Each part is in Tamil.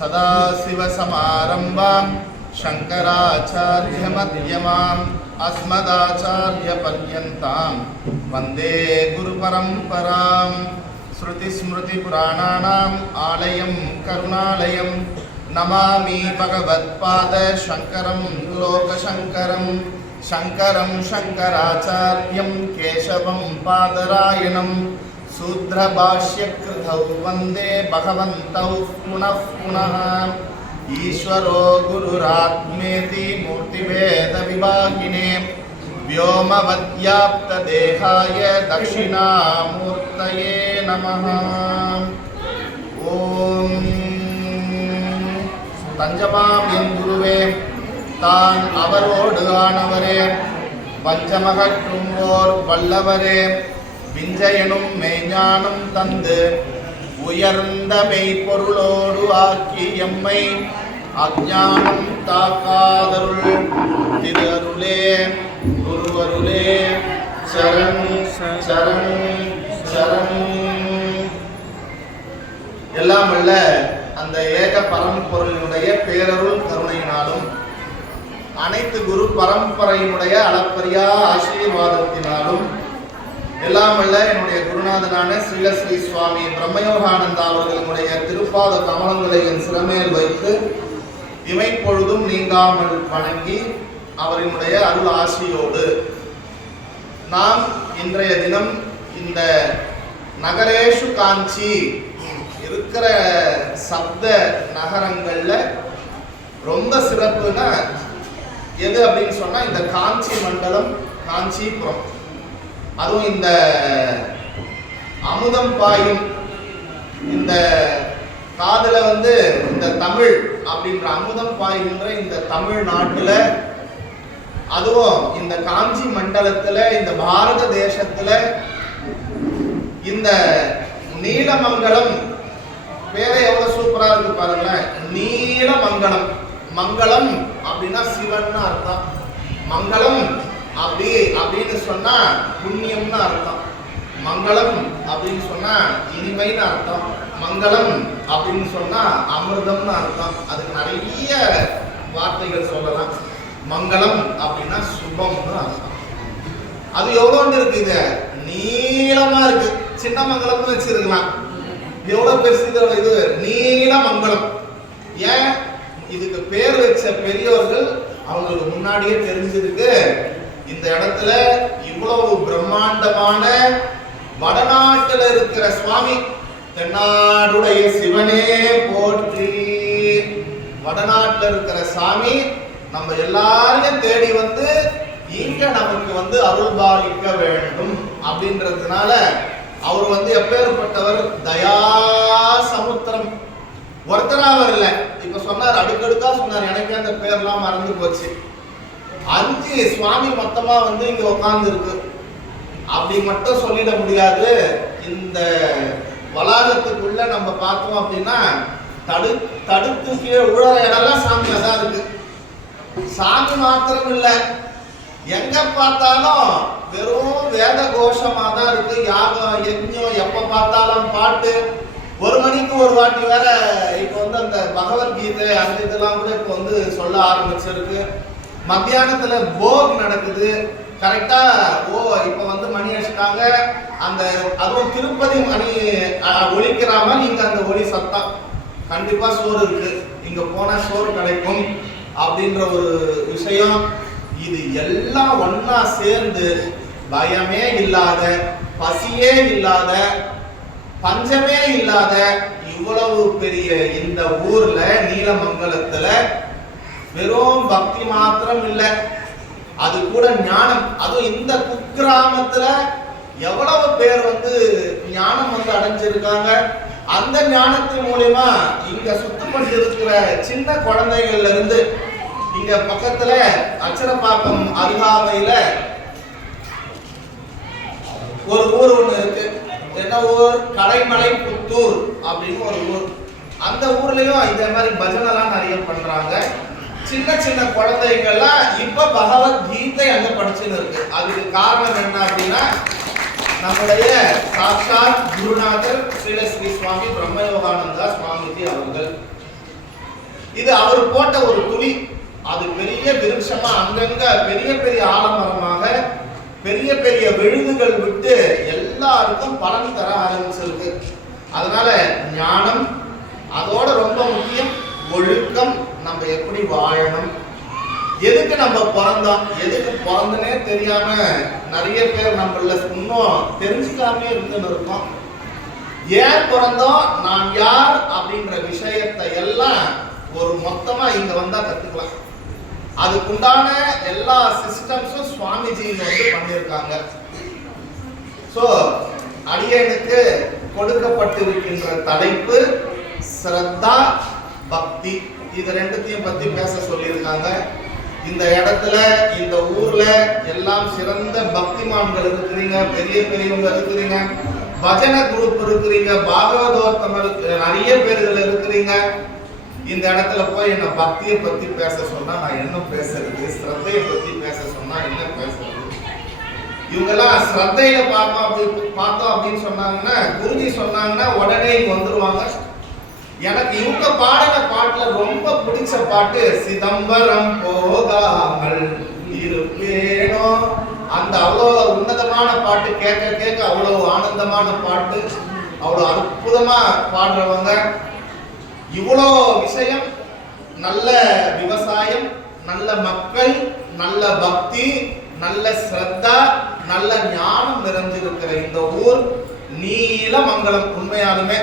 सदाशिवसमारम्भां शङ्कराचार्यमध्यमाम् अस्मदाचार्यपर्यन्तां वन्दे गुरुपरम्परां श्रुतिस्मृतिपुराणानाम् आलयं करुणालयं नमामि भगवत्पाद शङ्करं लोकशङ्करं शङ्करं शङ्कराचार्यं केशवं पादरायणं सूत्रभाष्यकृतौ वन्दे भगवन्तौ पुनः पुनः ईश्वरो गुरुरात्मेति मूर्तिभेदविभागिने व्योमवद्व्याप्तदेहाय दक्षिणामूर्तये नमः। ओम தஞ்சமாம் குருவே தான் அவரோடு ஆனவரே பஞ்சமகற்றும்போர் வல்லவரே விஞ்சயனும் மெய்ஞானம் தந்து உயர்ந்த மெய்ப்பொருளோடு ஆக்கி எம்மை அஞ்ஞானம் தாக்காதருள் திரு அருளே குருவருளே சரண் சரண் சரண். எல்லாம் வல்ல அந்த ஏக பரம்பொருளினுடைய பேரருள் கருணையினாலும் அனைத்து குரு பரம்பரையினுடைய அளப்பரியா ஆசீர்வாதத்தினாலும் எல்லாம் வல்ல என்னுடைய குருநாதனான ஸ்ரீலஸ்ரீ சுவாமி பிரம்மயோகானந்தா அவர்களுடைய திருப்பாத கமலங்களை என் சிறமேல் வைத்து இமைப்பொழுதும் நீங்காமல் வணங்கி அவரினுடைய அருள் ஆசியோடு நாம் இன்றைய தினம் இந்த நகரேஷு காஞ்சி இருக்கிற சப்த நகரங்கள்ல ரொம்ப சிறப்புனா எது அப்படின்னு சொன்னா இந்த காஞ்சி மண்டலம், காஞ்சிபுரம். அதுவும் இந்த அமுதம் பாயும் இந்த காதுல இந்த தமிழ் அப்படின்ற அமுதம் பாய்கின்ற இந்த தமிழ்நாட்டுல, அதுவும் இந்த காஞ்சி மண்டலத்துல, இந்த பாரத தேசத்துல இந்த நீலமங்கலம் பேரே எவ்வளவு சூப்பரா இருக்கு பாருங்களேன். நீலமங்கலம், மங்களம் அப்படின்னா சிவன் அர்த்தம். மங்களம் அப்படின்னு சொன்னா புண்ணியம்னு அர்த்தம். மங்களம் அப்படின்னு சொன்னா இனிமைன்னு அர்த்தம். மங்களம் அப்படின்னு சொன்னா அமிர்தம்னு அர்த்தம். அதுக்கு நிறைய வார்த்தைகள் சொல்லலாம். மங்களம் அப்படின்னா சுபம்னு அர்த்தம். அது எவ்வளோன்னு இருக்கு, இது நீளமா இருக்கு. சின்ன மங்கலம்னு வச்சிருக்கலாம். எவ்வளவு பெருசு இது நீலமங்கலம். ஏன் இதுக்கு பேர் வச்ச பெரியவர்கள் அவங்களுக்கு முன்னாடியே தெரிஞ்சிருக்கு. இந்த இடத்துல இவ்வளவு பிரம்மாண்டமான வடநாட்டுல இருக்கிற சுவாமி, தென்னாடுடைய சிவனே போற்றி. வடநாட்டுல இருக்கிற சாமி நம்ம எல்லாரையும் தேடி இங்க நமக்கு அருள் பாலிக்க வேண்டும் அப்படின்றதுனால அவர் எப்பேற்பட்டவர், தயா சமுத்திரம். ஒருத்தரா வரல, இப்ப சொன்னார், அடுக்கடுக்கா சொன்னார். எனக்கு அந்த பேர்லாம் மறந்து போச்சு. 5 சுவாமி மொத்தமா இங்க உட்கார்ந்து இருக்கு. அப்படி மட்டும் சொல்லிட முடியாது. இந்த வளாகத்துக்குள்ள நம்ம பார்த்தோம் அப்படின்னா தடுத்து கீழே உழற இடம்லாம் சாமி அதான் இருக்கு. சாமி மாத்திரம் இல்ல, எங்க பார்த்தாலும் வெறும் வேத கோஷமா தான் இருக்கு. யாகம் யஜ்ஞம், எப்ப பார்த்தாலும் பாட்டு. 1 மணிக்கு ஒரு வாட்டி வேற இப்ப அந்த பகவத்கீதை அந்த இதெல்லாம் கூட இப்ப சொல்ல ஆரம்பிச்சிருக்கு. மத்தியானத்துல போக் நடக்குது. கரெக்டா இப்ப மணி அடிச்சிட்டாங்க. அந்த அதுவும் திருப்பதி மணி ஒலிக்கிறாம நீங்க அந்த ஒலி சத்தம். கண்டிப்பா சோறு இருக்கு, இங்க போனா சோறு கிடைக்கும் அப்படின்ற ஒரு விஷயம். இது எல்லாம் ஒன்னா சேர்ந்து பயமே இல்லாத, பசியே இல்லாத, பஞ்சமே இல்லாத இவ்வளவு பெரிய இந்த ஊர்ல நீலமங்கலத்துல வெறும் பக்தி மாத்திரம் இல்ல, அது கூட ஞானம். அதுவும் இந்த குக்கிராமத்துல எவ்வளவு பேர் ஞானம் அடைஞ்சிருக்காங்க. அந்த ஞானத்தின் மூலமா இங்க சுத்தப்பட்டு இருக்கிற சின்ன குழந்தைகள்ல இருந்து இங்க பக்கத்துல அச்சரப்பாக்கம் அருகாமையில ஒரு ஊர் ஒண்ணு இருக்கு. என்ன ஊர்? கடைமலை புத்தூர் அப்படின்னு ஒரு ஊர். அந்த ஊர்லயும் இதே மாதிரி பஜனைலாம் நிறைய பண்றாங்க. சின்ன சின்ன குழந்தைகள்லாம் இப்ப பகவத்கீதை அங்க படிச்சுன்னு இருக்கு. அதுக்கு காரணம் என்ன அப்படின்னா நம்முடைய சாட்சாத் குருநாதர் ஸ்ரீலஸ்ரீ சுவாமி பிரம்மயோகானந்தா சுவாமிஜி அவர்கள். இது அவர் போட்ட ஒரு துளி, அது பெரிய விருட்சமா அங்கங்க பெரிய பெரிய ஆலமரமாக பெரிய பெரிய விழுதுகள் விட்டு எல்லாருக்கும் பலன் தர ஆரம்பிச்சிருக்கு. அதனால ஞானம், அதோட ரொம்ப முக்கியம் ஒழுக்கம். நம்ம எப்படி வாழணும், எதுக்கு நம்ம பிறந்தோம், எதுக்கு பிறந்தனே தெரியாம நிறைய பேர் நம்மள இன்னும் தெரிஞ்சுக்காமே இருந்துன்னு இருக்கோம். ஏன் பிறந்தோம், நான் யார் அப்படின்ற விஷயத்தை எல்லாம் ஒரு மொத்தமா இங்க வந்தா கத்துக்கலாம். அதுக்குண்டான எல்லா சிஸ்டம்ஸும் சுவாமிஜி வந்து பண்ணியிருக்காங்க. சோ அடியனுக்கு கொடுக்கப்பட்டிருக்கின்ற தலைப்பு ஸ்ரத்தா பக்தி. இது ரெண்டுத்தையும் பத்தி பேச சொல்லியிருக்காங்க. இந்த இடத்துல இந்த ஊர்ல எல்லாம் சிறந்த பக்திமான்கள் இருக்கிறீங்க, பெரிய பெரியவங்க இருக்கிறீங்க, பஜன குரூப் இருக்கிறீங்க, பாகவதோத்தமர் நிறைய பேர்கள் இருக்கிறீங்க. இந்த இடத்துல போய் என்ன பக்தியை பத்தி பேச சொன்னா நான் என்ன பேசுறது, ஸ்ரத்தையை பத்தி பேச சொன்னா என்ன பேசுறது? இவங்கெல்லாம் ஸ்ரத்தையில பார்த்தோம் அப்படின்னு சொன்னாங்கன்னா, குருஜி சொன்னாங்கன்னா உடனே இங்க வந்துருவாங்க. எனக்கு இவங்க பாடின பாட்டுல ரொம்ப பிடிச்ச பாட்டு சிதம்பரம் போகாமல் இருப்பேனோ. அந்த அவ்வளவு உன்னதமான பாட்டு, கேட்க கேட்க அவ்வளவு ஆனந்தமான பாட்டு, அவ்வளவு அற்புதமா பாடுறவங்க. இவ்வளோ விஷயம், நல்ல விவசாயம், நல்ல மக்கள், நல்ல பக்தி, நல்ல ஸ்ரத்தா, நல்ல ஞானம் நிறைஞ்சிருக்கிற இந்த ஊர் நீலமங்கலம். உண்மையாலுமே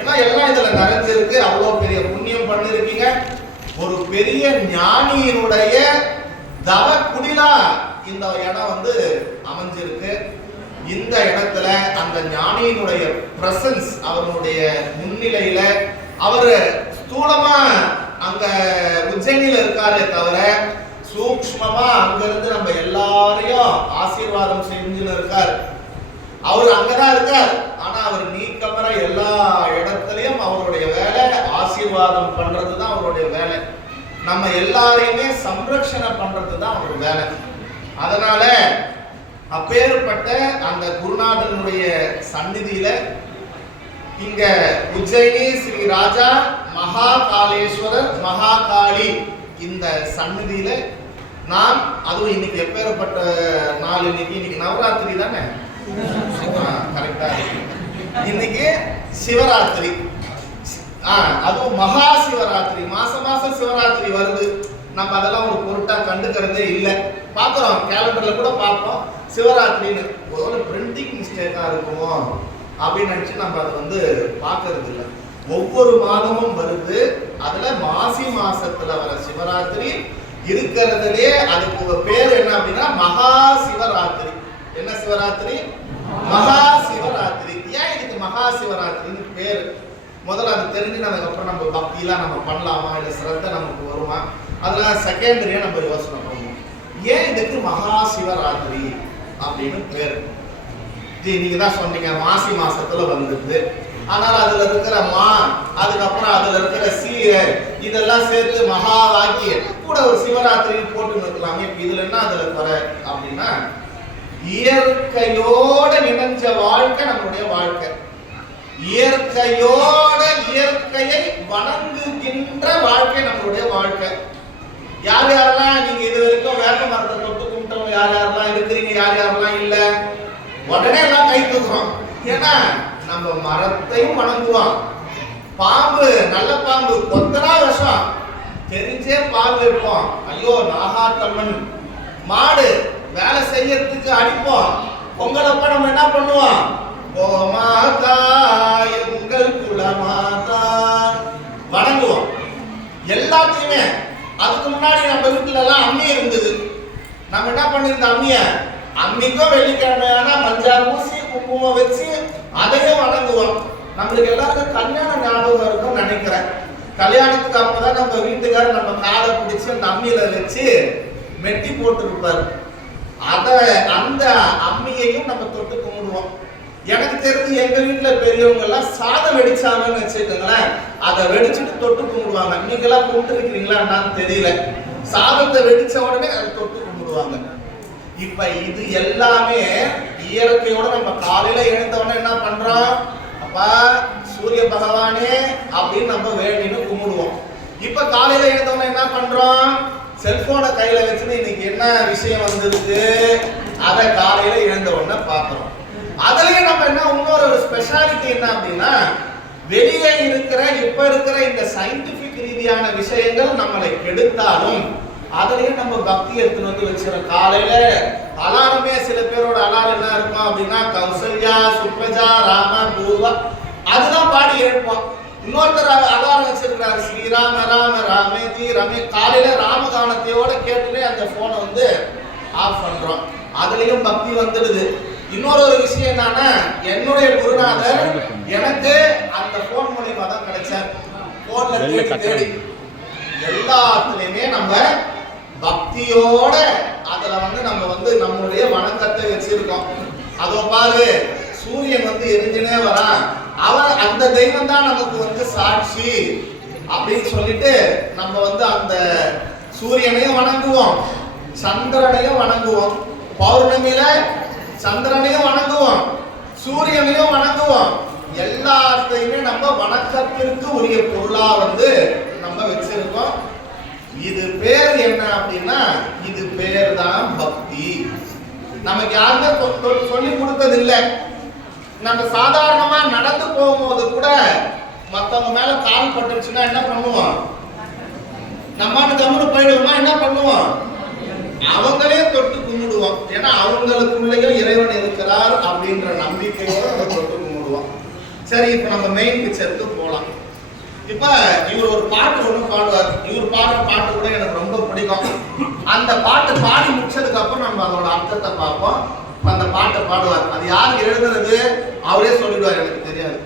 ஏன்னா எல்லாம் இதுல நிறைஞ்சிருக்கு. அவ்வளோ பெரிய புண்ணியம் பண்ணிருக்கீங்க. ஒரு பெரிய ஞானியினுடைய தவ குடிலா இந்த இடம் வந்து அமைஞ்சிருக்கு. இந்த இடத்துல அந்த ஞானியினுடைய பிரசன்ஸ், அவருடைய முன்னிலையில அவரு ஸ்தூலமா அங்க உஜ்ஜயினில இருக்காரே தவிர சூக்ஷ்மமா அங்க இருந்து நம்ம எல்லாரையும் ஆசீர்வாதம் செஞ்சுன்னு இருக்காரு. அவர் அங்கதான் இருக்கார். ஆனா அவர் நீக்கமர எல்லா இடத்துலயும் அவருடைய வேலை ஆசீர்வாதம் பண்றதுதான் அவருடைய வேலை. நம்ம எல்லாரையுமே சம்ரட்சணை பண்றதுதான் அவர் வேலை. அதனால அப்பேற்பட்ட அந்த குருநாதனுடைய சந்நிதியில இங்க உஜ்ஜயினி ஸ்ரீ ராஜா மகாகாலேஸ்வரர் மகாகாளி இந்த சந்நிதியில நாம், அதுவும் இன்னைக்கு எப்பேற்பட்ட நாள், இன்னைக்கு நவராத்திரி தானே, கரெக்டா? இன்னைக்கு சிவராத்திரி, அதுவும் மகா சிவராத்திரி. மாசம் சிவராத்திரி வருது. நம்ம அதெல்லாம் ஒரு பொருட்டா கண்டுக்கிறதே இல்லை. பார்க்குறோம், கேலண்டர்ல கூட பார்ப்போம் சிவராத்திரின்னு. ஒரு பிரிண்டிங் மிஸ்டேக்கா இருக்குமோ அப்படின்னு நினைச்சு நம்ம அதை வந்து பார்க்கறது இல்லை. ஒவ்வொரு மாதமும் வருது. அதுல மாசி மாசத்துல வர சிவராத்திரி இருக்கிறதுலே அதுக்கு ஒரு பேர் என்ன அப்படின்னா மகா சிவராத்திரி. என்ன சிவராத்திரி? மகா சிவராத்திரி. ஏன் இதுக்கு மகா சிவராத்திரின்னு பேரு? முதல்ல அது தெரிஞ்சு அதுக்கப்புறம் நம்ம பக்தியெல்லாம் நம்ம பண்ணலாமா, இல்லை சிரத்தை நமக்கு வருமா, அதெல்லாம் செகண்டரியா நம்ம யோசனை பண்ணுவோம். ஏன் இதுக்கு மகா சிவராத்திரி அப்படின்னு பேரு? நீங்க தான் சொன்னீங்க மாசி மாசத்துல வந்துருது. ஆனால் அதுல இருக்கிற அதுக்கப்புறம் அதுல இருக்கிற இதெல்லாம் சேர்த்து மகா வாக்கிய கூட ஒரு சிவராத்திரி போட்டு நிற்கலாமே. இதுல என்ன அதுல குறை அப்படின்னா, இயற்கையோட இணைஞ்ச வாழ்க்கை நம்மளுடைய வாழ்க்கை. இயற்கையோட இயற்கையை வணங்குகின்ற வாழ்க்கை நம்மளுடைய வாழ்க்கை. யார் யாரெல்லாம் நீங்க இது வரைக்கும் வேப்ப மரத்தை தொட்டு கும்பிட்டவங்க யார் யாரெல்லாம் இருக்கிறீங்க, யார் யாரெல்லாம் இல்ல, உடனே எல்லாம் கை தூக்குறோம். ஏன்னா நம்ம மரத்தையும் வணங்குவோம். பாம்பு, நல்ல பாம்பு கொத்தனா விஷம் தெரிஞ்சே பால் வைப்போம். ஐயோ நாகாத்தம்மன் மாடு வேலை செய்யறதுக்கு அடிப்போம். பொங்கலப்ப நம்ம என்ன பண்ணுவோம்? ஓ மாதா எங்கள் குலமாதா வணங்குவோம். எல்லாத்தையுமே. அதுக்கு முன்னாடி நம்ம வீட்டுல எல்லாம் அம்மி இருந்தது. நம்ம என்ன பண்ணிருந்தோம்? அம்மிக்கும் வெள்ளிக்கிழமையான மஞ்சள் ஊசி குங்குமம் வச்சு அதையும் வணங்குவோம். நம்மளுக்கு எல்லாருக்கும் கல்யாண ஞாபகம் இருக்கும்னு நினைக்கிறேன். கல்யாணத்துக்கு அப்பதான் நம்ம வீட்டுக்காரர் நம்ம காலை பிடிச்சி அந்த அம்மியில வச்சு மெட்டி போட்டு இருப்பாரு. அந்த அம்மியையும் நம்ம தொட்டு கும்பிடுவோம். எனக்கு தெரிஞ்சு எங்க வீட்டுல பெரியவங்க எல்லாம் சாதம் வெடிச்சாங்கன்னு வச்சுக்கோங்களேன், அதை வெடிச்சுட்டு தொட்டு கும்பிடுவாங்க. நீங்க எல்லாம் கும்பிட்டு இருக்கிறீங்களா என்னன்னு தெரியல. சாதத்தை வெடிச்ச உடனே அதை தொட்டு கும்பிடுவாங்க. இப்ப இது எல்லாமே இயற்கையோட நம்ம காலையில எழுந்த உடனே என்ன பண்றோம்? அப்பா சூரிய பகவானே அப்படின்னு நம்ம வேண்டின்னு கும்பிடுவோம். இப்ப காலையில எழுந்தவன என்ன பண்றோம்? செல்போனை கையில வச்சுன்னு இன்னைக்கு என்ன விஷயம் வந்திருக்கு அதை காலையில எழுந்த உடனே பாக்குறோம். அதுலயே நம்ம என்ன இன்னொரு ஸ்பெஷாலிட்டி என்ன அப்படின்னா, வெளியே இருக்கிற இப்ப இருக்கிற இந்த சயின்டிபிக் ரீதியான விஷயங்கள் நம்மளை கெடுத்தாலும் அதுலயே நம்ம பக்தி எடுத்துன்னு வந்து வச்சிருக்கோம். காலையில அலாரமே சில பேரோட அலாரம் என்ன இருக்கும் அப்படின்னா, கௌசல்யா சுப்ரஜா ராம பூர்வா அதுதான் பாடி எழுப்போம். இன்னொருத்தர் அலாரம் வச்சிருக்கிறாரு, ஸ்ரீராம ராம ராமேதி ரமே. காலையில ராமகானத்தையோட கேட்டுட்டு அந்த போனை வந்து ஆஃப் பண்றோம். அதுலயும் பக்தி வந்துடுது. இன்னொரு விஷயம் என்னன்னா, என்னுடைய குருநாதர் எனக்கு அந்த போன் மூலியமா தான் கிடைச்சார். போன்ல தேடி எல்லாத்துலயுமே நம்ம பக்தியோட அதுல வந்து நம்ம வந்து நம்மளுடைய வணக்கத்தை வச்சிருக்கோம். அதோ பாரு, சூரியன் வந்து எரிஞ்சுனே வரான், அவன் அந்த தெய்வம் தான் நமக்கு வந்து சாட்சி அப்படின்னு சொல்லிட்டு நம்ம வந்து அந்த சூரியனையும் வணங்குவோம், சந்திரனையும் வணங்குவோம். பௌர்ணமியில சந்திரனையும் வணங்குவோம், சூரியனையும் வணங்குவோம். எல்லாத்தையுமே நம்ம வணக்கத்திற்கு உரிய பொருளா வந்து நம்ம வச்சிருக்கோம். இது பேர் என்ன அப்படின்னா, இது பேர் தான் பக்தி. நமக்கு யாருமே சொல்லி கொடுத்தது இல்லை. நம்ம சாதாரணமா நடந்து போகும்போது கூட மத்தவங்க மேல கால் பட்டுச்சுன்னா என்ன பண்ணுவோம்? நம்ம கம்முன்னு போயிடுவோமா? என்ன பண்ணுவோம்? அவங்களே தொட்டு கும்பிடுவோம். ஏன்னா அவங்களுக்குள்ளேயும் இறைவன் இருக்கிறார் அப்படின்ற நம்பிக்கையோட நம்ம தொட்டு கும்பிடுவோம். சரி, இப்ப நம்ம மெயின் பிக்சருக்கு போலாம். இப்ப இவர் ஒரு பாட்டு ஒண்ணு பாடுவார். இவர் பாடுற பாட்டு கூட எனக்கு ரொம்ப பிடிக்கும். அந்த பாட்டு பாடி முடிச்சதுக்கு அப்புறம் நம்ம அதோட அர்த்தத்தை பார்ப்போம். அந்த பாட்டை பாடுவார். அது யார் எழுதுறது அவரே சொல்லிடுவார், எனக்கு தெரியாது.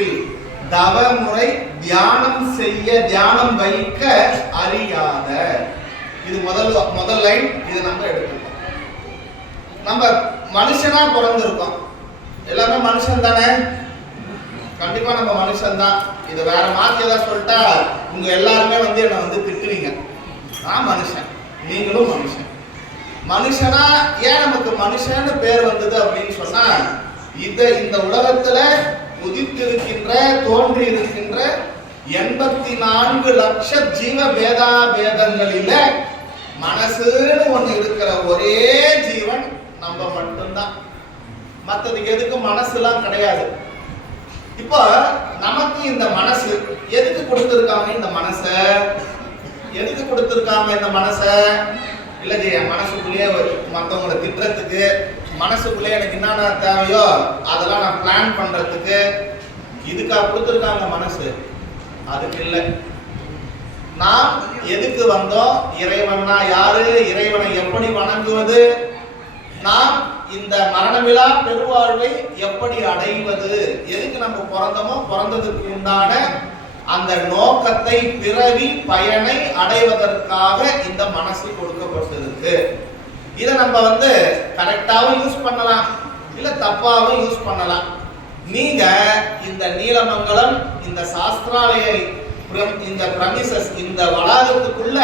உள்ளத்தில் தவமுறை தியானம் செய்ய தியானம் வைக்க அறியாத. இது முதல் லைன். இது நம்ம எடுத்துக்கணும். நம்ம மனுஷனா பிறந்திருக்கோம். எல்லாமே மனுஷன் தானே? கண்டிப்பா நம்ம மனுஷன் தான். இது வேற மாத்தி ஏதாவது சொல்லிட்டா உங்க எல்லாருமே என்ன திட்டுவீங்க. நான் மனுஷன், நீங்களும் மனுஷன். மனுஷனா ஏன் நமக்கு மனுஷன்னு பேர் வந்தது அப்படின்னு சொன்னா, இந்த உலகத்துல உதித்திருக்கின்ற தோன்றி இருக்கின்ற 84 லட்ச ஜீவ பேதங்களில மனசுன்னு ஒண்ணு இருக்கிற ஒரே ஜீவன் நம்ம மட்டும்தான். மற்றதுக்கு எதுக்கு மனசுலாம் கிடையாது. இப்போ நமக்கு இந்த மனசு எதுக்கு கொடுத்திருக்காங்க? இந்த மனசை எதுக்கு கொடுத்திருக்காங்க? இந்த மனசை இல்ல என் மனசுக்குள்ளேயே மற்றவங்களை திட்டுறதுக்கு, மனசுக்குள்ளே எனக்கு என்னென்ன தேவையோ அதெல்லாம் நான் பிளான் பண்றதுக்கு இதுக்காக கொடுத்திருக்காங்க மனசு. அதுக்கு இல்லை. நாம் எதுக்கு வந்தோம்? இறைவன்னா யாரு, இறைவனை எப்படி வணங்குவது, நாம் இந்த மரணமிலா பெருவாழ்வை எப்படி அடைவது, எதுக்கு நம்ம பிறந்தோமோ பிறந்ததுக்கு உண்டான அந்த நோக்கத்தை, பிறவி பயனை அடைவதற்காக இந்த மனசு கொடுக்கப்பட்டிருக்கு. இதை நம்ம கரெக்டாவும் யூஸ் பண்ணலாம், இல்ல தப்பாவும் யூஸ் பண்ணலாம். நீங்க இந்த நீலமங்கலம், இந்த சாஸ்திராலய, இந்த பிரமிசஸ், இந்த வளாகத்துக்குள்ள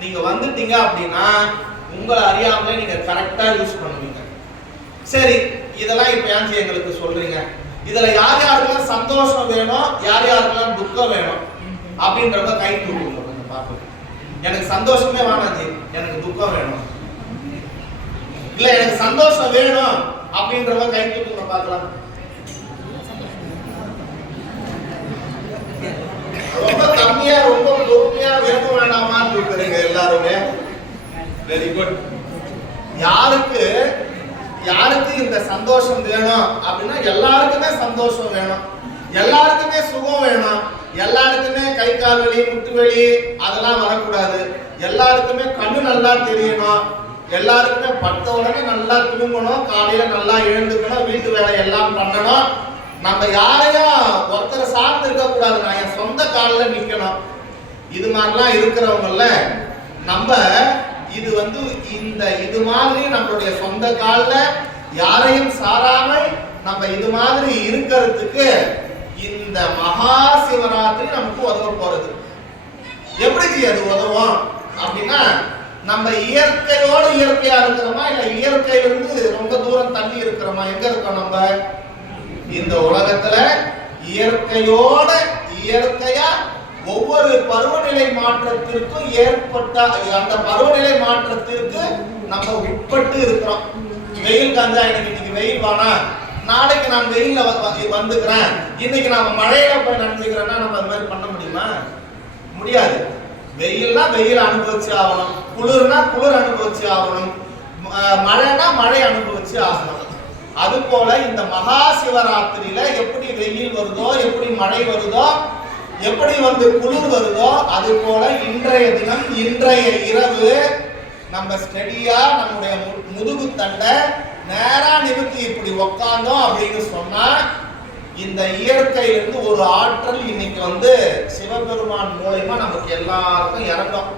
நீங்க வந்துட்டீங்க அப்படின்னா உங்களை அறியாமலே நீங்க கரெக்டா யூஸ் பண்ணுவீங்க. சரி, இதெல்லாம் இப்ப ஏன் எங்களுக்கு சொல்றீங்க? இதுல யார் யாருக்கெல்லாம் சந்தோஷம் வேணும், யார் யாருக்கெல்லாம் துக்கம் வேணும் அப்படின்றத கை தூக்குங்க. கொஞ்சம் பார்ப்போம். எனக்கு சந்தோஷமே வேணாம், எனக்கு துக்கம் வேணும். இல்ல எனக்கு சந்தோஷம் வேணும் அப்படின்றத கை தூக்குங்க பார்க்கலாம். ரொம்ப கம்மியா ரொம்ப பொறுமையா வேணும் வேணாமான்னு இருக்கிறீங்க எல்லாருமே. Very good. யாருக்கு இந்த சந்தோஷம் வேணும் அப்படின்னா எல்லாருக்குமே சந்தோஷம் வேணும், எல்லாருக்குமே சுகம் வேணும், எல்லாருக்குமே கை கால் வலி முட்டு வலி அதெல்லாம் வரக்கூடாது, எல்லாருக்குமே கண்ணு நல்லா தெரியணும், எல்லாருக்குமே பட்ட உடனே நல்லா தூங்கணும், காலையில நல்லா எழுந்துக்கணும், வீட்டு வேலை எல்லாம் பண்ணணும். நம்ம யாரையும் ஒருத்தரை சார்ந்து இருக்க கூடாது, நான் என் சொந்த காலில் நிக்கணும். இது மாதிரிலாம் இருக்கிறவங்கள நம்ம இது மாதிரி நம்மளுடைய சொந்த காலில் யாரையும் சாராமல் நம்ம இது மாதிரி இருக்கிறதுக்கு இந்த மகா சிவராத்திரி நமக்கு உதவ போறது. எப்படி அது உதவும் அப்படின்னா, நம்ம இயற்கையோடு இயற்கையா இருக்கிறோமா, இல்ல இயற்கையிலிருந்து ரொம்ப தூரம் தள்ளி இருக்கிறோமா? எங்க இருக்கோம் நம்ம? இந்த உலகத்துல இயற்கையோட இயற்கையா ஒவ்வொரு பருவநிலை மாற்றத்திற்கும் ஏற்பட்ட அந்த பருவநிலை மாற்றத்திற்கு நம்ம உட்பட்டு இருக்கிறோம். வெயில் காஞ்சா எனக்கு இன்னைக்கு வெயில் வானா, நாளைக்கு நான் வெயில்ல வந்துக்கிறேன், இன்னைக்கு நாம மழையில போய் நினைச்சுக்கிறேன்னா நம்ம அது மாதிரி பண்ண முடியுமா? முடியாது. வெயில்னா வெயில் அனுபவிச்சு ஆகணும், குளிர்னா குளிர் அனுபவிச்சு ஆகணும், மழைனா மழை அனுபவிச்சு ஆகணும். அது போல இந்த மகா சிவராத்திரியில எப்படி வெயில் வருதோ, எப்படி மழை வருதோ, எப்படி குளிர் வருதோ, அது போல இன்றைய தினம் இன்றைய இரவு நம்ம ஸ்டெடியா நம்முடைய முதுகு தண்டை நேரா நிறுத்தி இப்படி உக்காந்தோம் அப்படின்னு சொன்னா இந்த இயற்கையிலிருந்து ஒரு ஆற்றல் இன்னைக்கு சிவபெருமான் மூலமா நமக்கு எல்லாருக்கும் இறங்கும்.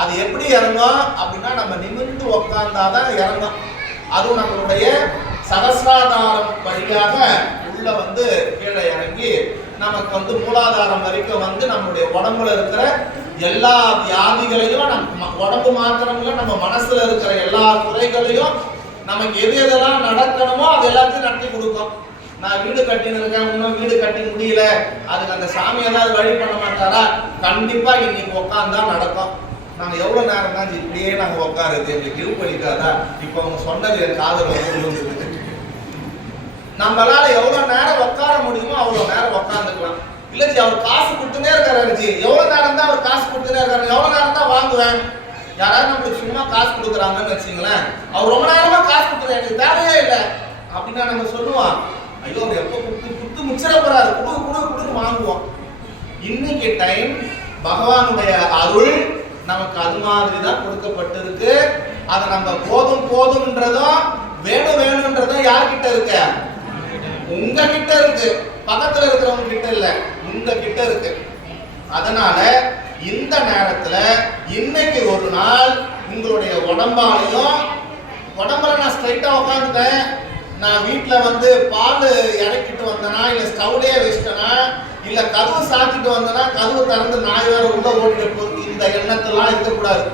அது எப்படி இறங்கும் அப்படின்னா, நம்ம நிமிர்ந்து உக்காந்தாதான் இறங்கும். அதுவும் நம்மளுடைய சகசிராதாரம் வழியாக உள்ள கீழே இறங்கி நமக்கு மூலாதாரம் வரைக்கும் நம்முடைய உடம்புல இருக்கிற எல்லா வியாதிகளையும், நம்ம உடம்பு மாத்திரம் இல்ல, நம்ம மனசுல இருக்கிற எல்லா குறைகளையும், நமக்கு எது எதெல்லாம் நடக்கணுமோ அது எல்லாத்தையும் நடத்தி கொடுக்கும். நான் வீடு கட்டின்னு இருக்கேன், இன்னும் வீடு கட்டி முடியல, அதுக்கு அந்த சாமி ஏதாவது வழி பண்ண மாட்டாரா? கண்டிப்பா இன்னைக்கு உட்காந்தா நடக்கும். நாங்க எவ்வளவு நேரம் தான் இப்படியே நாங்க உட்காருது, எங்களுக்கு இழுப்பளிக்காதா? இப்ப அவங்க சொன்னது என் காதல் நம்மளால எவ்வளவு நேரம் உட்கார முடியுமோ அவ்வளவு நேரம் உட்காந்துக்கலாம். இல்ல ஜி, அவர் காசு கொடுத்துனே இருக்காரு ஜி, எவ்வளவு நேரம் தான் அவர் காசு கொடுத்துனே இருக்காரு, எவ்வளவு நேரம் தான் வாங்குவேன்? யாராவது நம்மளுக்கு சும்மா காசு கொடுக்குறாங்கன்னு வச்சுங்களேன், அவர் ரொம்ப நேரமா காசு கொடுக்குறேன், எனக்கு தேவையே இல்லை அப்படின்னா நம்ம சொல்லுவோம், ஐயோ அவர் எப்போ கொடுத்து முச்சிட போறாரு, குடு வாங்குவோம். இன்னைக்கு டைம் பகவானுடைய அருள் நமக்கு அது மாதிரி தான் கொடுக்கப்பட்டிருக்கு. அதை நம்ம போதும்ன்றதும் வேணும்ன்றதும் யார்கிட்ட இருக்க? உங்ககிட்ட இருக்கு. பக்கத்துல இருக்கிறவங்க கிட்ட இல்ல, உங்க கிட்ட இருக்கு. அதனால இந்த நேரத்துல இன்னைக்கு ஒரு நாள் உங்களுடைய உடம்பாலையும், உடம்புல நான் ஸ்ட்ரைட்டா உட்காந்துட்டேன், நான் வீட்டுல வந்து பால் இறக்கிட்டு வந்தனா, இல்ல ஸ்டவ்லயே வச்சிட்டனா, இல்ல கதவு சாத்திட்டு வந்தனா, கதவு திறந்து நாய் வேற உள்ள ஓடிட்டு போகுது, இந்த எண்ணத்தெல்லாம் இருக்கக்கூடாது.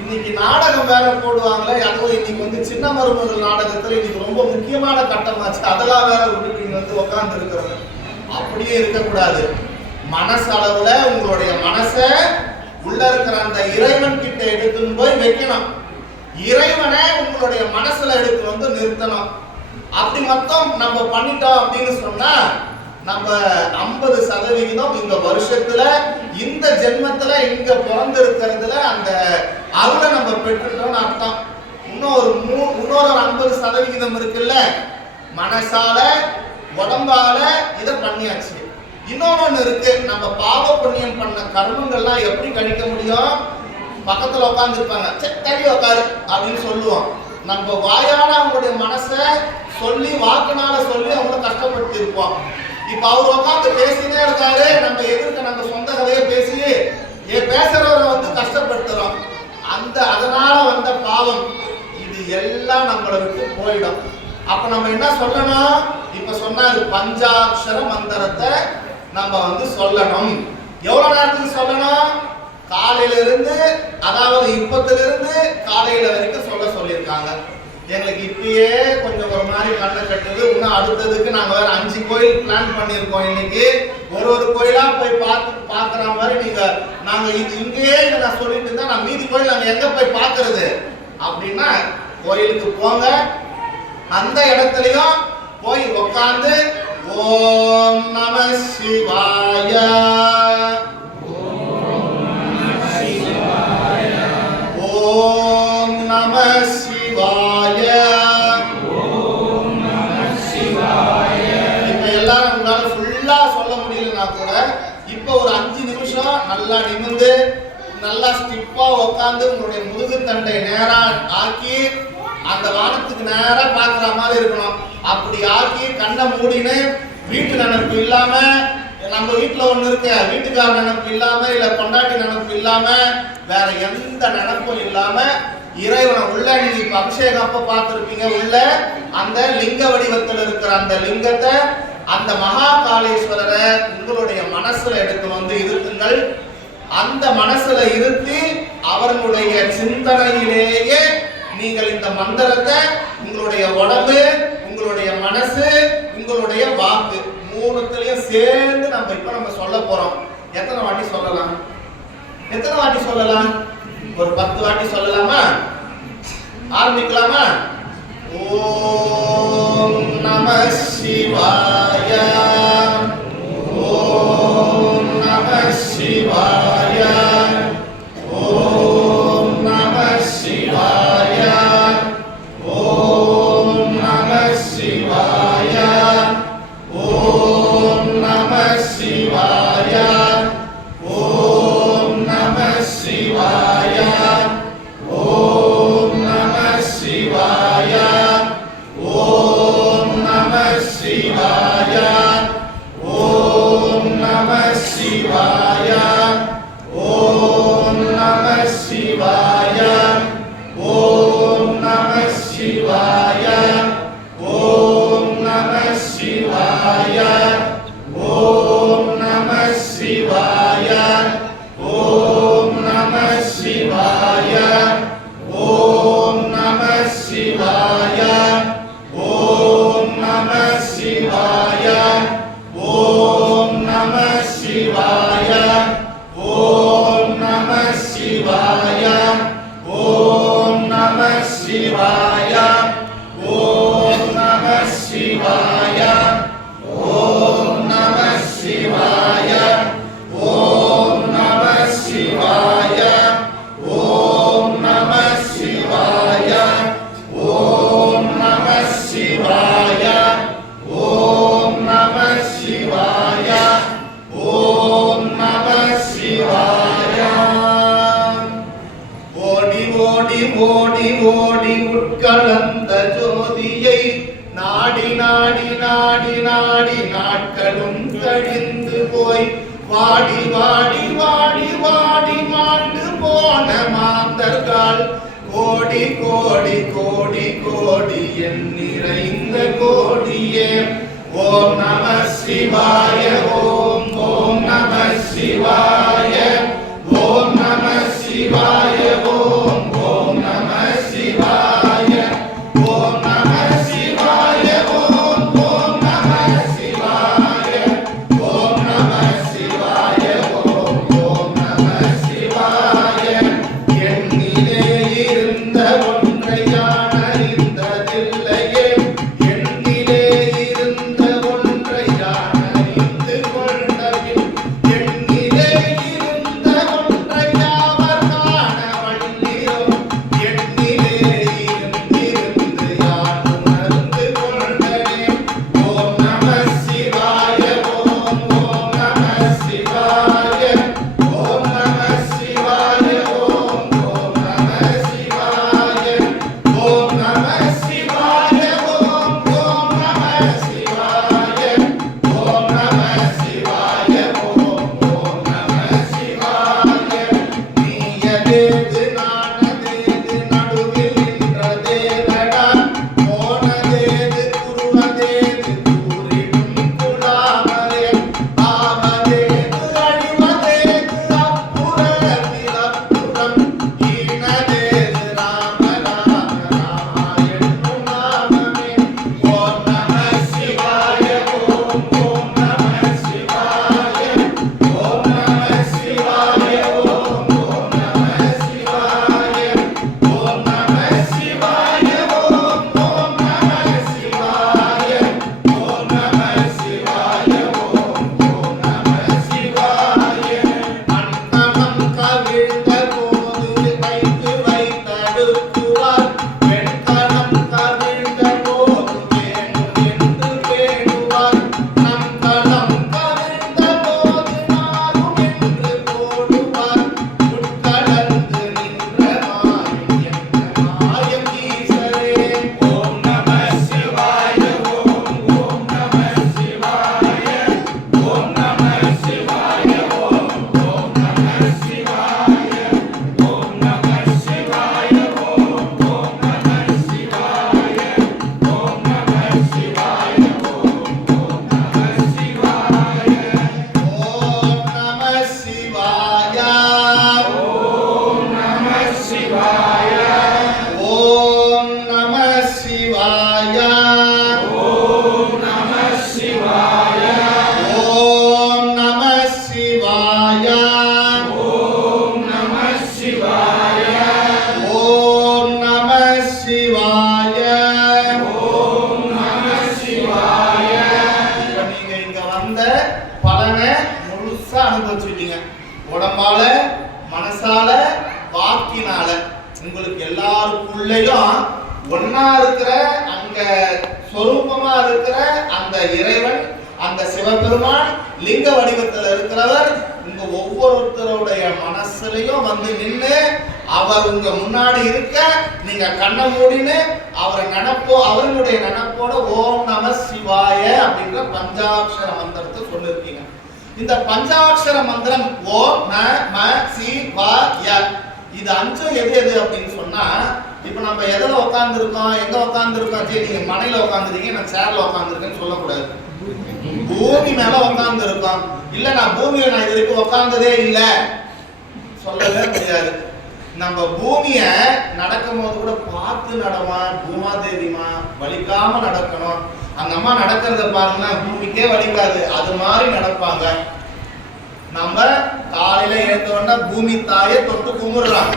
இன்னைக்கு நாடகம் வேற போடுவாங்களே, அதுவும் இன்னைக்கு வந்து சின்ன மருமகள் நாடகத்துல இன்னைக்கு ரொம்ப முக்கியமான கட்டமாச்சு, அதெல்லாம் வேற விட்டுட்டு நீங்க வந்து உட்கார்ந்து இருக்கிறது. அப்படியே இருக்கக்கூடாது. மனசளவுல உங்களுடைய மனசை உள்ள இருக்கிற அந்த இறைவன் கிட்ட எடுத்துன்னு போய் வைக்கணும். இறைவனை உங்களுடைய மனசுல எடுத்து வந்து நிறுத்தணும். அப்படி மொத்தம் நம்ம பண்ணிட்டோம் அப்படின்னு சொன்னா நம்ம 50% இந்த வருஷத்துல, இந்த ஜென்மத்துல, இங்க பிறந்து இருக்கிறதுல அந்த அருளை நம்ம பெற்றுட்டோம்னு அர்த்தம். இன்னொரு 50% இருக்குல்ல, மனசால உடம்பால இதை பண்ணியாச்சு. இன்னொன்னு இருக்கு, நம்ம பாவ புண்ணியம் பண்ண கர்மங்கள்லாம் எப்படி கணிக்க முடியும்? பக்கத்துல உட்காந்துருப்பாங்க, தள்ளி உட்காரு அப்படின்னு சொல்லுவோம். நம்ம வாயால அவங்களுடைய மனசை சொல்லி, வாக்குனால சொல்லி அவங்கள கஷ்டப்படுத்தி இருப்போம். இப்ப அவர் உட்காந்து பேசினே இருக்காரு, நம்ம எதிர்க்க நம்ம சொந்த கதையை பேசி பேசுறவரை வந்து கஷ்டப்படுத்துறோம். அதனால வந்த பாவம் இது எல்லாம் நம்மளை விட்டு போயிடும். அப்ப நம்ம என்ன சொல்லணும்? இப்ப சொன்னாரு பஞ்சாட்சர மந்திரத்தை நம்ம வந்து சொல்லணும். எவ்வளவு நேரத்துக்கு சொல்லணும்? காலையில இருந்து, அதாவது இப்பத்திலிருந்து காலையில வரைக்கும் சொல்லியிருக்காங்க. எங்களுக்கு இப்பயே கொஞ்சம் ஒரு மாதிரி கண்ணை கட்டுது. இன்னும் அடுத்ததுக்கு நாங்க வேற 5 கோயில் பிளான் பண்ணியிருக்கோம். இன்னைக்கு ஒரு கோயிலா போய் பார்க்குற மாதிரி நாங்க இங்கேயே நான் சொல்லிட்டு இருந்தா, நான் மீதி கோயில் நாங்க எங்க போய் பார்க்கறது அப்படின்னா, கோயிலுக்கு போங்க, அந்த இடத்துலயும் போய் உட்கார்ந்து ஓம் நம சிவாய, ஓம் நம சிவாய, இப்ப எல்லாரும் உங்களால ஃபுல்லா சொல்ல முடியலன்னா கூட இப்ப ஒரு 5 நிமிஷம் நல்லா நிமிர்ந்து, நல்லா ஸ்டிப்பா உட்கார்ந்து உங்களுடைய முதுகு தண்டை நேரா ஆக்கி அந்த வானத்துக்கு நேரா பாக்குற மாதிரி இருக்கணும். அப்படி ஆக்கி கண்ணை மூடின்னு, வீட்டு நினைப்பு இல்லாம, நம்ம வீட்டுல ஒண்ணு இருக்க வீட்டுக்கார நினைப்பு இல்லாம, இல்ல பொண்டாட்டி நினைப்பு இல்லாம, வேற எந்த நினைப்பும் இல்லாம இறைவனை உள்ள, நீங்க இப்ப அபிஷேகம் அப்ப பார்த்திருப்பீங்க, உள்ள அந்த லிங்க வடிவத்தில் இருக்கிற அந்த லிங்கத்தை, அந்த மகா காளேஸ்வரரை உங்களுடைய மனசுல எடுத்து வந்து இருத்துங்கள். அந்த மனசுல இருத்தி அவர்களுடைய சிந்தனையிலேயே நீங்கள் இந்த மந்திரத்தை உங்களுடைய உடம்பு, உங்களுடைய மனசு, உங்களுடைய வாக்கு மூணுத்திலையும் சேர்ந்து நம்ம சொல்ல போறோம். எத்தனை வாட்டி சொல்லலாம்? ஒரு 10 வாட்டி சொல்லலாமா? ஆரம்பிக்கலாமா? ஓம் நம சிவாய, ஓம் நம சிவாய, ஓம் நம சிவாய, ஓம் நம சிவாய, ஓம் நம சிவாய, ஓம் நம சிவாய, ஓம் நம சிவாய, ஓம் நம சிவாய, ஓம் நம சிவாய, ஓம் நம சிவாய, ஓம் நம சிவாய, ஓம் நம சிவாய, ஓம் நம சிவாய, ஓம் நம சிவாய, ஓம் நம சிவாய, ஓம் நம சிவாய, ஓம் நம சிவாய. கழிந்து போய் வாடி வாடி வாடி வாடி மாண்டு போன மாந்தர்கள் கோடி கோடி கோடி கோடி என் நிறைந்த கோடியே. ஓம் நம சிவாய ஓம் ஓம் நம சிவாய ஓம் நம சிவாய ஓம் ஓம் நம சிவாய ஓம் நம சிவாய ஓம் ஓம் நம சிவாய ஓம் நம சிவாய ஓம் ஓம் நம சிவாய. எண்ணிலே இருந்த ஒன்றை யான் அறிந்ததில்லையே, எண்ணிலே இருந்த ஒன்றை யான் அறிந்து கொண்டபின் எண்ணிலே இருந்த ஒன்றை யாவர் காண வல்லியோ, எண்ணிலே இருந்திருந்து யான் உணர்ந்து கொண்டனே. ஓம் நம சிவாய ஓம் ஓம் நம சிவாய ஓம் நம சிவாய ஓம் ஓம் நம சிவாய ஓம் நம சிவாய ஓம் ஓம் நம சிவாய ஓம் நம சிவாய ஓம் ஓம் நம சிவாய. நீயதேது நானதேது நடுவில் நின்றதேதடா, போனதேது குருவதேது கூறிடும் குலாமரே, ஆவதேது அழிவதேது அப்புறத்தில் அப்புறம், ஈனதேது ராம ராம ராமா என்னும் நாமமே. ஓம் நம சிவாய ஓம் ஓம் நம சிவாய ஓம் நம சிவாய ஓம் ஓம் நம சிவாய ஓம் நம சிவாய ஓம் ஓம் நம சிவாய ஓம் நம சிவாய ஓம் ஓம் நம சிவாய. அன்கணம் கவிழ்ந்த போது வைத்து வைத்தடுக்குவார், வெண்கணம் கவிழ்ந்த போது வேணும் என்று வேணுவார், நம் களம் கவிழ்ந்த போது நானும் என்று போடுவார், உட்கலந்து நின்ற மாயம் என்ற மாயம் ஈசரே. ஓம் நம சிவாய ஓம் ஓம் நம சிவாய ஓம் நம சிவாய ஓம் ஓம் நம சிவாய ஓம் நம சிவாய ஓம் ஓம் நம சிவாய ஓம் நம சிவாய ஓம் ஓம் நம சிவாய. ஓம் நம சிவாய ஓம் நம சிவாய ஓம் நம சிவாய ஓம் நம சிவாய ஓம் நம சிவாய ஓம் நம சிவாய ஓம் நம சிவாய ஓம் நம சிவாய. இப்ப நீங்க இங்க வந்த பலனை முழுசா அனுபவிச்சுட்டீங்க. உடம்பால, மனசால, வாக்கினால. உங்களுக்கு எல்லாருக்குள்ளேயும் ஒன்னா இருக்கிற அங்க சொரூபமா இருக்கிற அந்த இறைவன், அந்த சிவபெருமான் லிங்க வடிவத்தில் இருக்கிறவர் உங்க ஒவ்வொருத்தருடைய மனசுலயும் வந்து நின்று அவர் உங்க முன்னாடி இருக்க, நீங்க கண்ணை மூடின்னு அவரை நினைப்போ, அவர்களுடைய நினைப்போட ஓம் நம சிவாய அப்படின்ற பஞ்சாட்சர மந்திரத்தை சொல்லிருக்கீங்க. இந்த பஞ்சாட்சர மந்திரம் ஓம் நம சிவாய, இது அஞ்சும் எது எது அப்படின்னு சொன்னா, இப்ப நம்ம எதுல உட்கார்ந்து இருக்கோம், எங்க உட்கார்ந்து இருக்கோம், சரி நீங்க மனையில உட்காந்துருக்கீங்க, நான் சேர்ல உட்காந்துருக்கேன்னு சொல்லக்கூடாது. பூமி மேல உட்கார்ந்து இருக்கோம், இல்ல நான் பூமியில நான் இது வரைக்கும் உட்கார்ந்ததே இல்ல சொல்லவே முடியாது. நம்ம பூமிய நடக்கும் போது கூட பார்த்து நடமா, பூமாதேவிமா வலிக்காம நடக்கணும். அந்த அம்மா நடக்கிறத பாருங்கன்னா பூமிக்கே வலிக்காது, அது மாதிரி நடப்பாங்க. நம்ம காலையில எழுந்தோன்னா பூமி தாயை தொட்டு கும்பிடுறாங்க.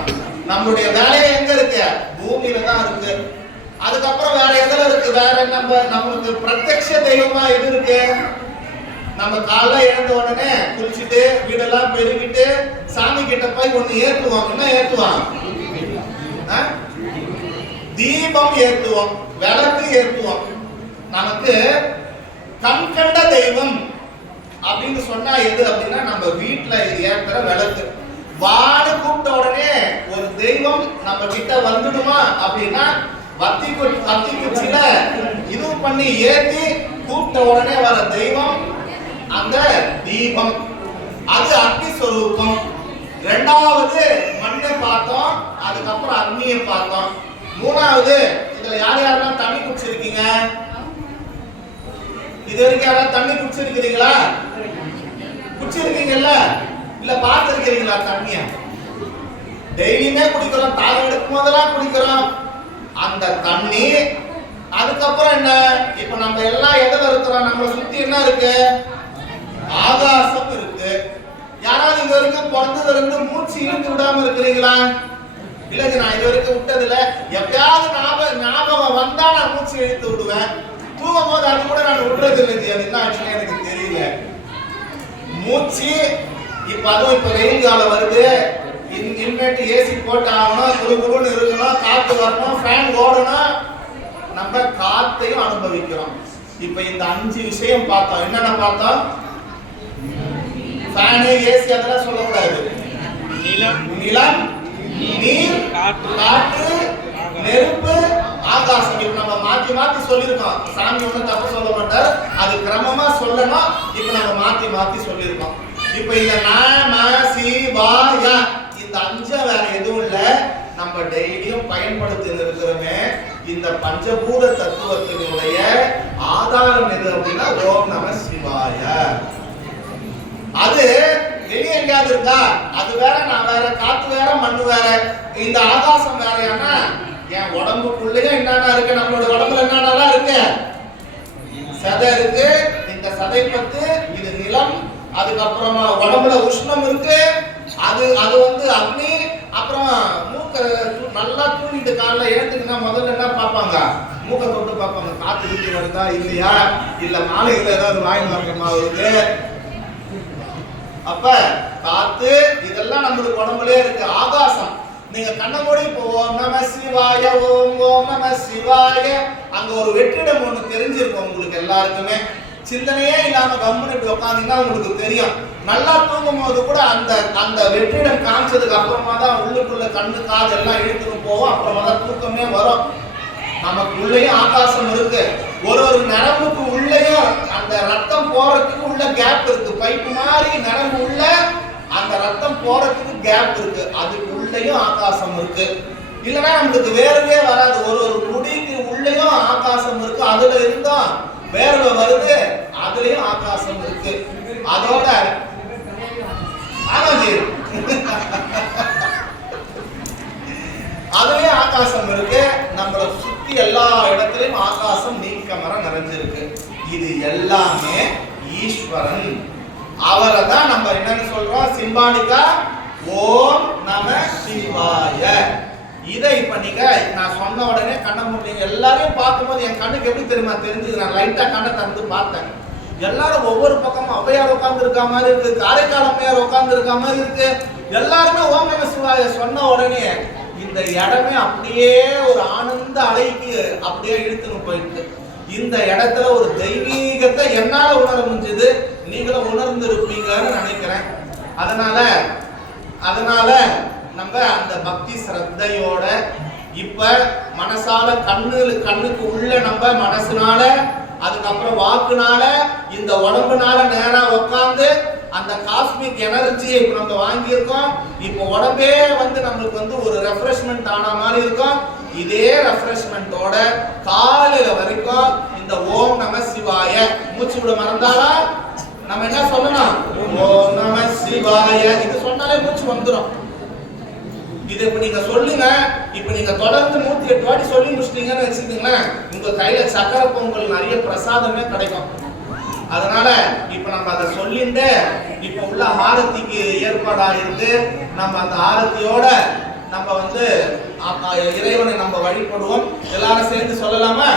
நம்மளுடைய வேலையை எங்க இருக்கு? பூமியில தான் இருக்கு. அதுக்கப்புறம் வேற எதுல இருக்கு? வேற நம்மளுக்கு பிரத்யக்ஷ தெய்வமா எது இருக்கு? நம்ம காலைல எழுந்த உடனே குளிச்சுட்டு வீடெல்லாம் பெருகிட்டு சாமி கிட்ட போய் ஒண்ணு ஏத்துவோம். என்ன ஏத்துவோம்? தீபம் ஏத்துவோம், விளக்கு ஏத்துவோம். நமக்கு கண் கண்ட தெய்வம் அப்படின்னு சொன்னா எது அப்படின்னா நம்ம வீட்டுல ஏத்துற விளக்கு. வாடு கூப்பிட்ட உடனே ஒரு தெய்வம் நம்ம கிட்ட வந்துடுமா அப்படின்னா வத்தி குச்சியில இது பண்ணி ஏத்தி கூப்பிட்ட உடனே வர தெய்வம் அந்த தீபம், அது அக்னி ஸ்வரூபம். ரெண்டாவது மண்ணை பார்த்தோம், அதுக்கப்புறம் அக்னியை பார்த்தோம். மூணாவது இதுல யார் யாரெல்லாம் தண்ணி குடிச்சிருக்கீங்க? இது வரைக்கும் யாராவது தண்ணி குடிச்சிருக்கிறீங்களா? குடிச்சிருக்கீங்கல்ல, இல்ல பார்த்திருக்கிறீங்களா? தண்ணிய டெய்லியுமே குடிக்கிறோம், தாகம் எடுக்கும் போதெல்லாம் குடிக்கிறோம் அந்த தண்ணி. அதுக்கப்புறம் என்ன, இப்ப நம்ம எல்லாம் எதுல இருக்கிறோம்? நம்மளை சுத்தி என்ன இருக்கு? ஆகாசம் இருக்கு. யாராவது இது வரைக்கும் பிறந்ததுல இருந்து மூச்சு இழுத்து விடாம இருக்கிறீங்களா? இல்லைங்க, நான் இது வரைக்கும் விட்டதில்ல. எப்பயாவது ஞாபகம் வந்தா நான் மூச்சு இழுத்து விடுவேன். தூங்கும் போது அது கூட நான் விடுறது இல்லை. அது என்ன ஆச்சுன்னு எனக்கு தெரியல. மூச்சு இப்ப அதுவும் இப்ப வெயில் காலம் வருது, இனிமேட்டு ஏசி போட்டு ஆகணும், குழுகுழுன்னு இருக்கணும், காத்து வரணும், ஃபேன் ஓடணும். நம்ம காத்தையும் அனுபவிக்கிறோம். இப்ப இந்த 5 விஷயம் பார்த்தோம். என்னென்ன பார்த்தோம்? ஃபேன், ஏசி அதெல்லாம் சொல்லக்கூடாது. நிலம், நீர், காற்று, நெருப்பு, ஆகாசம். இப்ப நம்ம மாத்தி மாத்தி சொல்லியிருக்கோம். சாமி ஒன்றும் தப்பு சொல்ல மாட்டார், அது கிரமமா சொல்லணும். இப்ப நம்ம மாத்தி மாத்தி சொல்லியிருக்கோம். இப்ப இந்த நம சிவாய இந்த 5 வேற எதுவும் இல்ல, நம்ம டெய்லியும் பயன்படுத்தி இருக்கிறோமே இந்த பஞ்சபூத தத்துவத்தினுடைய ஆதாரம் எது அப்படின்னா ஓம் நம சிவாய. அது வெளியே எங்கேயாவது இருக்கா? அது வேற, நான் வேற, காத்து வேற, மண்ணு வேற, இந்த ஆகாசம் வேறையானா என் உடம்புக்குள்ளேயே என்னென்ன இருக்கு? நம்மளோட உடம்புல என்னென்னலாம் இருக்கு? சதை இருக்கு. இந்த சதை பத்து இது நிலம். அதுக்கப்புறமா உடம்புல உஷ்ணம் இருக்கு, அது வந்து அக்னி. அப்புறம் மூக்க நல்லா தூங்கிட்டு காலைல ஏத்துக்குன்னா முதல்ல என்ன பார்ப்பாங்க? மூக்கை தொட்டு பார்ப்பாங்க, காத்து விட்டு வருதா இல்லையா, இல்ல மாலையில ஏதாவது வாய் மார்க்கமா வருது. அப்ப காத்து இதெல்லாம் நம்மளுக்கு உடம்புலயே இருக்கு. ஆகாசம் நீங்க கண்ண மூடி இப்போ ஓம் நம சிவாய, ஓம் நம சிவாய, அங்க ஒரு வெற்றிடம் ஒண்ணு தெரிஞ்சிருக்கும் உங்களுக்கு எல்லாருக்குமே. சிந்தனையே இல்லாம கம்முன்னு இப்படி உட்காந்தீங்கன்னா உங்களுக்கு தெரியும். நல்லா தூங்கும் போது கூட அந்த வெற்றிடம் காமிச்சதுக்கு அப்புறமா தான் உள்ளுக்குள்ள கண்ணு காது எல்லாம் இழுத்துட்டு போவோம். அப்புறமா தான் தூக்கமே வரும். நமக்கு உள்ளேயும் ஆகாசம் இருக்கு. ஒரு நரம்புக்கு உள்ளேயும் அந்த ரத்தம் போறதுக்கு உள்ள கேப் இருக்கு. பைப்பு மாதிரி நரம்பு உள்ள அந்த ரத்தம் போறதுக்கு கேப் இருக்கு. அதுக்கு உள்ளேயும் ஆகாசம் இருக்கு. இல்லைன்னா நம்மளுக்கு வேர்வே வராது. ஒரு முடிக்கு உள்ளேயும் ஆகாசம் இருக்கு. அதுல இருந்தும் வேர்வை வருது, அதுலயும் ஆகாசம் இருக்கு. அதோட அதுலயும் ஆகாசம் இருக்கு. நம்மளை சுத்தி எல்லா இடத்துலயும் ஆகாசம் நீக்கமர நிறைஞ்சிருக்கு. இது எல்லாமே ஈஸ்வரன். அவரை தான் நம்ம என்னன்னு சொல்றோம்? சிம்பாலிக்கா ஓம் நம சிவாய. இதை இப்ப நீங்க நான் சொன்ன உடனே கண்ணை மூடுங்க. எல்லாரையும் பார்க்கும்போது என் கண்ணுக்கு எப்படி தெரியுமா தெரிஞ்சது? நான் லைட்டா கண்ணை திறந்து பார்த்தேன். எல்லாரும் ஒவ்வொரு பக்கமும் ஔவையார் உட்கார்ந்து இருக்க மாதிரி இருக்கு, காரைக்கால் அம்மையார் உட்கார்ந்து இருக்க மாதிரி இருக்கு. எல்லாருமே ஓம் நம சிவாய சொன்ன உடனே இந்த இடமே அப்படியே ஒரு ஆனந்த அலைக்கு அப்படியே இழுத்துன்னு போயிட்டு, இந்த இடத்துல ஒரு தெய்வீகத்தை என்னால உணர முடிஞ்சது. நீங்களும் உணர்ந்து இருப்பீங்கன்னு நினைக்கிறேன். அதனால நம்ம அந்த பக்தி ஸ்ரத்தையோட இப்ப மனசால கண்ணுக்கு உள்ள நம்ம மனசுனால, அதுக்கப்புறம் வாக்குனால, இந்த உடம்புனால நேரா உட்கார்ந்து அந்த காஸ்மிக் எனர்ஜியை இப்ப நம்ம வாங்கியிருக்கோம். இப்போ உடம்பே வந்து நம்மளுக்கு வந்து ஒரு ரெஃப்ரெஷ்மெண்ட் ஆன மாதிரி இருக்கும். இதே ரெஃப்ரெஷ்மெண்டோட காலையில வரைக்கும் இந்த ஓம் நம சிவாய மூச்சு விட மறந்தாலா நம்ம என்ன சொல்லணும்? ஓம் நம சிவாய. இது சொன்னாலே மூச்சு வந்துடும். இது இப்ப நீங்க சொல்லுங்க. இப்ப நீங்க தொடர்ந்து 108 வாட்டி சொல்லி முடிச்சிட்டீங்கன்னு வச்சுக்கீங்களேன், உங்க கையில சக்கரை பொங்கல் நிறைய பிரசாதமே கிடைக்கும். அதனால இப்ப நம்ம அதை சொல்லிட்டு இப்ப உள்ள ஆரத்திக்கு ஏற்பாடா இருந்து நம்ம அந்த ஆரத்தியோட நம்ம வந்து இறைவனை நம்ம வழிபடுவோம். எல்லாரும் சேர்ந்து சொல்லலாமா?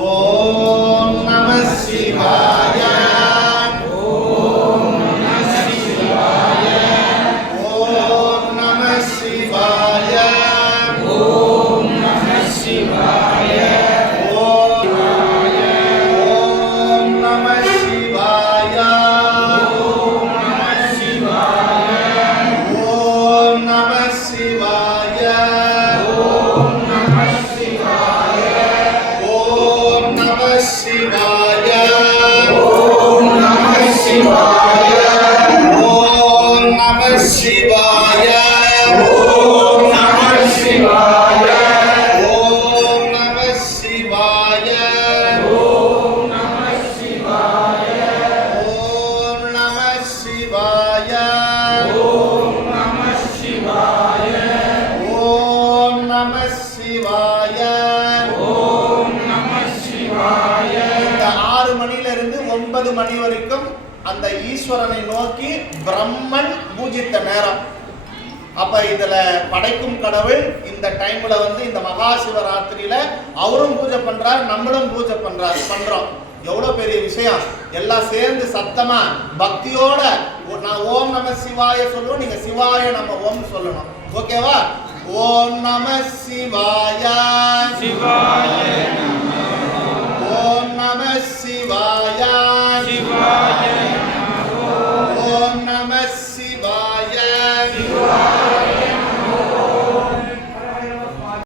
ஓம் நம சிவாய, ஓம் நம சிவாய, ஓம் நம சிவாய, ஓம் நம சிவாய, ஓம் நம சிவாய, ஓம் நம சிவாய, ஓம் நம சிவாய, ஓம் நம சிவாய, ஓம் நம சிவாய, ஓம் சிவாய ஓம் நம சிவாய ஓம் நம சிவாய ஓம் நம சிவாய ஓம் நம சிவாய ஓம் நம சிவாய ஓம் நம சிவாய ஓம் நம சிவாய ஓம் நம சிவாய. இந்த 6 மணியிலிருந்து 9 மணி வரைக்கும் அந்த ஈஸ்வரனை நோக்கி பிரம்மன் பூஜித்த நேரம். அப்ப இதுல படைக்கும் கடவுள் இந்த டைம்ல வந்து இந்த மகா சிவராத்திரியில அவரும் பூஜை பண்றார், நம்மளும் பூஜை பண்றோம். எவ்வளவு பெரிய விஷயம். எல்லாம் சேர்ந்து சத்தமா பக்தியோட நான் ஓம் நம சிவாய சொல்லுவோம், நீங்க சிவாய நம்ம ஓம் சொல்லணும். ஓகேவா? ஓம் நம சிவாய சிவாய ஓம் நம சிவாய சிவாய ஓம் நம சிவாய சிவாய